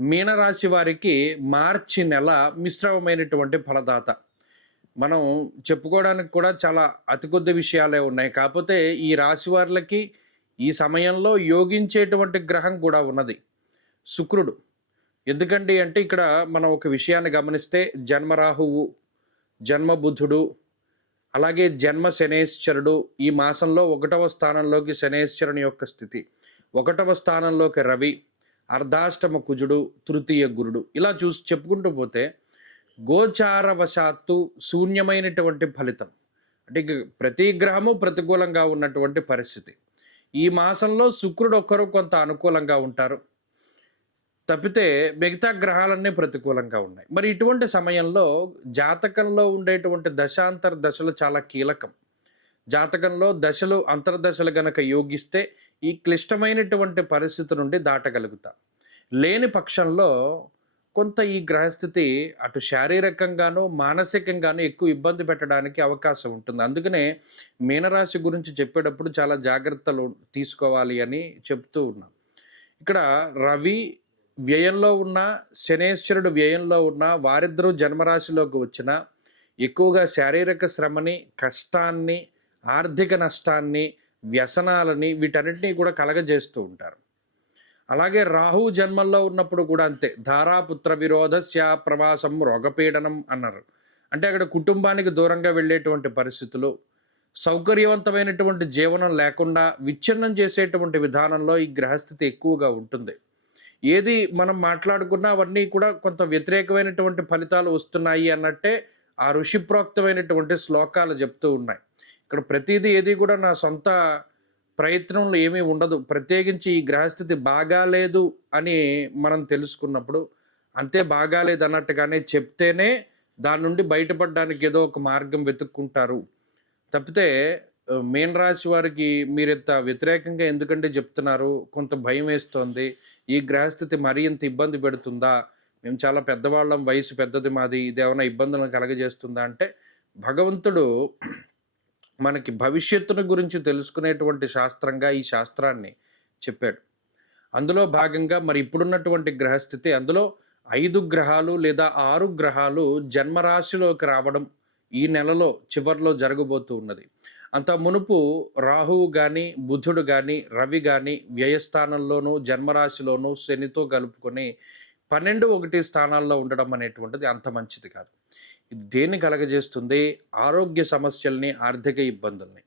మీనరాశి వారికి మార్చి నెల మిశ్రమమైనటువంటి ఫలదాత. మనం చెప్పుకోవడానికి కూడా చాలా అతి కొద్ది విషయాలే ఉన్నాయి. కాకపోతే ఈ రాశి వారికి ఈ సమయంలో యోగించేటువంటి గ్రహం కూడా ఉన్నది. శుక్రుడు. ఎందుకండి అంటే ఇక్కడ మనం ఒక విషయాన్ని గమనిస్తే జన్మరాహువు జన్మబుధుడు అలాగే జన్మ శనేశ్వరుడు ఈ మాసంలో ఒకటవ స్థానంలోకి శనేశ్వరుని యొక్క స్థితి. ఒకటవ స్థానంలోకి రవి అర్ధాష్టమ కుజుడు తృతీయ గురుడు. ఇలా చూసి చెప్పుకుంటూ పోతే గోచారవశాత్తు శూన్యమైనటువంటి ఫలితం. అంటే ప్రతి గ్రహము ప్రతికూలంగా ఉన్నటువంటి పరిస్థితి. ఈ మాసంలో శుక్రుడు ఒక్కరు కొంత అనుకూలంగా ఉంటారు. తప్పితే మిగతా గ్రహాలన్నీ ప్రతికూలంగా ఉన్నాయి. మరి ఇటువంటి సమయంలో జాతకంలో ఉండేటువంటి దశాంతర దశలు చాలా కీలకం. జాతకంలో దశలు అంతర్దశలు గనక యోగిస్తే ఈ క్లిష్టమైనటువంటి పరిస్థితి నుండి దాటగలుగుతా. లేని పక్షంలో కొంత ఈ గ్రహస్థితి అటు శారీరకంగాను మానసికంగానూ ఎక్కువ ఇబ్బంది పెట్టడానికి అవకాశం ఉంటుంది. అందుకనే మీనరాశి గురించి చెప్పేటప్పుడు చాలా జాగ్రత్తలు తీసుకోవాలి అని చెప్తూ ఉన్నాం. ఇక్కడ రవి వ్యయంలో ఉన్న శనేశ్వరుడు వ్యయంలో ఉన్న వారిద్దరూ జన్మరాశిలోకి వచ్చిన ఎక్కువగా శారీరక శ్రమని కష్టాన్ని ఆర్థిక నష్టాన్ని వ్యసనాలని వీటన్నిటినీ కూడా కలగజేస్తూ ఉంటారు. అలాగే రాహు జన్మల్లో ఉన్నప్పుడు కూడా అంతే ధారాపుత్ర విరోధస్య ప్రవాసం రోగపీడనం అన్నారు. అంటే అక్కడ కుటుంబానికి దూరంగా వెళ్ళేటువంటి పరిస్థితులు సౌకర్యవంతమైనటువంటి జీవనం లేకుండా విచ్ఛిన్నం చేసేటువంటి విధానంలో ఈ గ్రహస్థితి ఎక్కువగా ఉంటుంది. ఏది మనం మాట్లాడుకున్నా అవన్నీ కూడా కొంత వ్యతిరేకమైనటువంటి ఫలితాలు వస్తున్నాయి అన్నట్టే ఆ ఋషిప్రోక్తమైనటువంటి శ్లోకాలు చెప్తూ ఉన్నాయి. ఇక్కడ ప్రతిదీ ఏది కూడా నా సొంత ప్రయత్నంలో ఏమీ ఉండదు. ప్రత్యేకించి ఈ గ్రహస్థితి బాగాలేదు అని మనం తెలుసుకున్నప్పుడు అంతే బాగాలేదు అన్నట్టుగానే చెప్తేనే దాని నుండి బయటపడడానికి ఏదో ఒక మార్గం వెతుక్కుంటారు. తప్పితే మీన రాశి వారికి మీరు ఇంత వ్యతిరేకంగా ఎందుకంటే చెప్తున్నారు? కొంత భయం వేస్తోంది. ఈ గ్రహస్థితి మరీ ఇంత ఇబ్బంది పెడుతుందా? మేము చాలా పెద్దవాళ్ళం వయసు పెద్దది మాది. ఇది ఏమైనా ఇబ్బందులను కలగజేస్తుందా? అంటే భగవంతుడు మనకి భవిష్యత్తును గురించి తెలుసుకునేటువంటి శాస్త్రంగా ఈ శాస్త్రాన్ని చెప్పాడు. అందులో భాగంగా మరి ఇప్పుడున్నటువంటి గ్రహస్థితి అందులో ఐదు గ్రహాలు లేదా ఆరు గ్రహాలు జన్మరాశిలోకి రావడం ఈ నెలలో చివరిలో జరగబోతూ ఉన్నది. అంత మునుపు రాహువు కానీ బుధుడు కానీ రవి కానీ వ్యయస్థానంలోనూ జన్మరాశిలోనూ శనితో కలుపుకొని పన్నెండు ఒకటి స్థానాల్లో ఉండడం అనేటువంటిది అంత మంచిది కాదు. దేన్ని కలగజేస్తుంది? ఆరోగ్య సమస్యల్ని ఆర్థిక ఇబ్బందుల్ని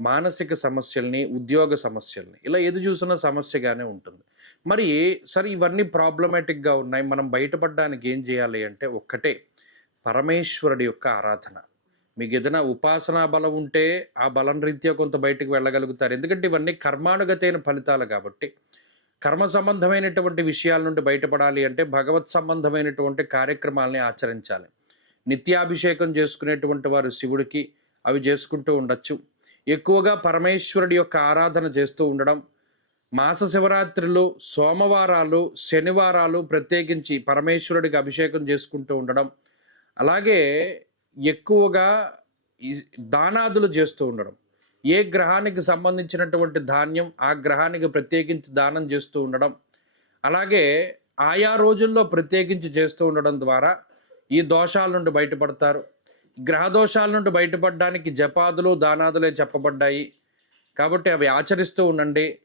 మానసిక సమస్యల్ని ఉద్యోగ సమస్యల్ని ఇలా ఎదు చూసినా సమస్యగానే ఉంటుంది. మరి సరే ఇవన్నీ ప్రాబ్లమాటిక్గా ఉన్నాయి. మనం బయటపడడానికి ఏం చేయాలి అంటే ఒక్కటే పరమేశ్వరుడి యొక్క ఆరాధన. మీకు ఏదైనా ఉపాసనా బలం ఉంటే ఆ బలం రీత్యా కొంత బయటకు వెళ్ళగలుగుతారు. ఎందుకంటే ఇవన్నీ కర్మానుగతైన ఫలితాలు కాబట్టి. కర్మ సంబంధమైనటువంటి విషయాల నుండి బయటపడాలి అంటే భగవత్ సంబంధమైనటువంటి కార్యక్రమాలని ఆచరించాలి. నిత్యాభిషేకం చేసుకునేటువంటి వారు శివుడికి అవి చేసుకుంటూ ఉండొచ్చు. ఎక్కువగా పరమేశ్వరుడి యొక్క ఆరాధన చేస్తూ ఉండడం మాస శివరాత్రులు సోమవారాలు శనివారాలు ప్రత్యేకించి పరమేశ్వరుడికి అభిషేకం చేసుకుంటూ ఉండడం అలాగే ఎక్కువగా దానాదులు చేస్తూ ఉండడం. ఏ గ్రహానికి సంబంధించినటువంటి ధాన్యం ఆ గ్రహానికి ప్రత్యేకించి దానం చేస్తూ ఉండడం అలాగే ఆయా రోజుల్లో ప్రత్యేకించి చేస్తూ ఉండడం ద్వారా ఈ దోషాల నుండి బయటపడతారు. గ్రహ దోషాల నుండి బయటపడడానికి జపాదులు దానాదులే చెప్పబడ్డాయి. కాబట్టి అవి ఆచరిస్తూ ఉండండి.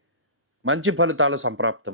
మంచి ఫలితాలు సంప్రాప్తం